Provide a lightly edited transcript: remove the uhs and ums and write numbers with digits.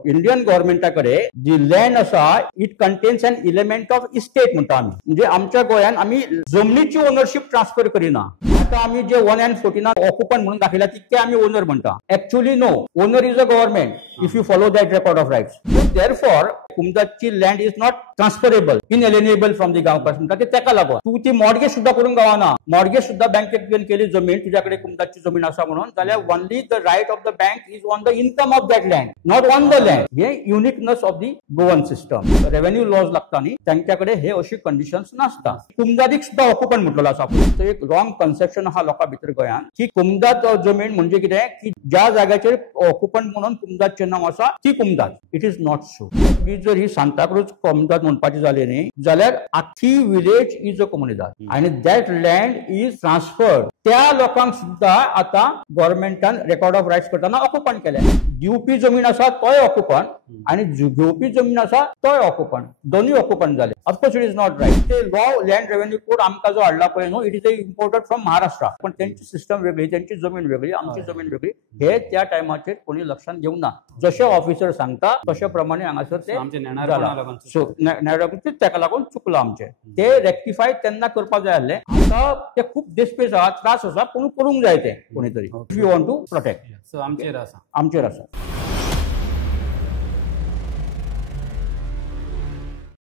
Indian गव्हर्नमेंटाकडे जी land असा it contains an element of estate म्हणतो आम्ही. म्हणजे आमच्या गोयात आम्ही जमनीची ओनरशिप ट्रान्सफर करिना. आता आम्ही जे 1/14 ऑक्युपंट म्हणून दाखयला तितके आम्ही ओनर म्हणता. Actually no, owner is a government if you follow that record of rights. Therefore कुमदाची land is not transferable, inalienable from the गांवकार म्हणटा ते तेका लागून तू ती मॉर्गेज सुद्धा करून गावना. मॉर्गेज सुद्धा बँकेत घेऊन केली जमीन तुझ्याकडे कुमदाची जमीन असा म्हणून जाल्यार only the right of the bank is on the income of that land, not on the land. हे uniqueness of the Goan system. Revenue laws लागता न्ही त्यांच्याकडे हे अशी कंडिशन्स नासता. कुमदादीक सुद्धा ऑक्युपंट म्हटलेलो आसा. तो एक रॉंग कन्सेप्शन आहा लोकां भितर गोंयान की कुमदाद जमीन म्हणजे कितें की ज्या जाग्याचेर ऑक्युपंट म्हणून कुमदादचें नांव आसा ती कुमदाद. It is not so. जर ही सांताक्रूज कोमुनिदाद म्हणपाची जाली न्ही जाल्यार आख्खी विलेज इज अ कोमुनिदाद आणि दॅट लँड इज ट्रान्सफर्ड. त्या लोकांक सुद्धा आता गव्हर्नमेंटान रेकॉर्ड ऑफ राईट्स करताना ऑक्युपंट केल्या. दिवपी जमीन आसा तोय ऑक्युपंट आणि घेवपी जमीन आसा तोय ऑक्युपंट, दोन्ही ऑक्युपंट झाले. Of course it is not right. ते लॉ लँड रेव्हेन्यू कोड आमकां जो हाडला पळय न्हू it is imported from Maharashtra. पण त्यांची सिस्टम वेगळी, त्यांची जमीन वेगळी, आमची जमीन वेगळी. हे त्या टायमाचेर कोणी लक्षात घेवंक ना. जशे ऑफिसर सांगता तशे प्रमाणे हांगासर ते तेका लागून चुकला आमचे. ते रेक्टिफाय तेन्ना करपाक जाय आसलें. आता ते खूप देस्पेस आहा, त्रास आसा, पूण करूंक जाय ते कोणी तरी. If you want to protect. आमचेर आसा.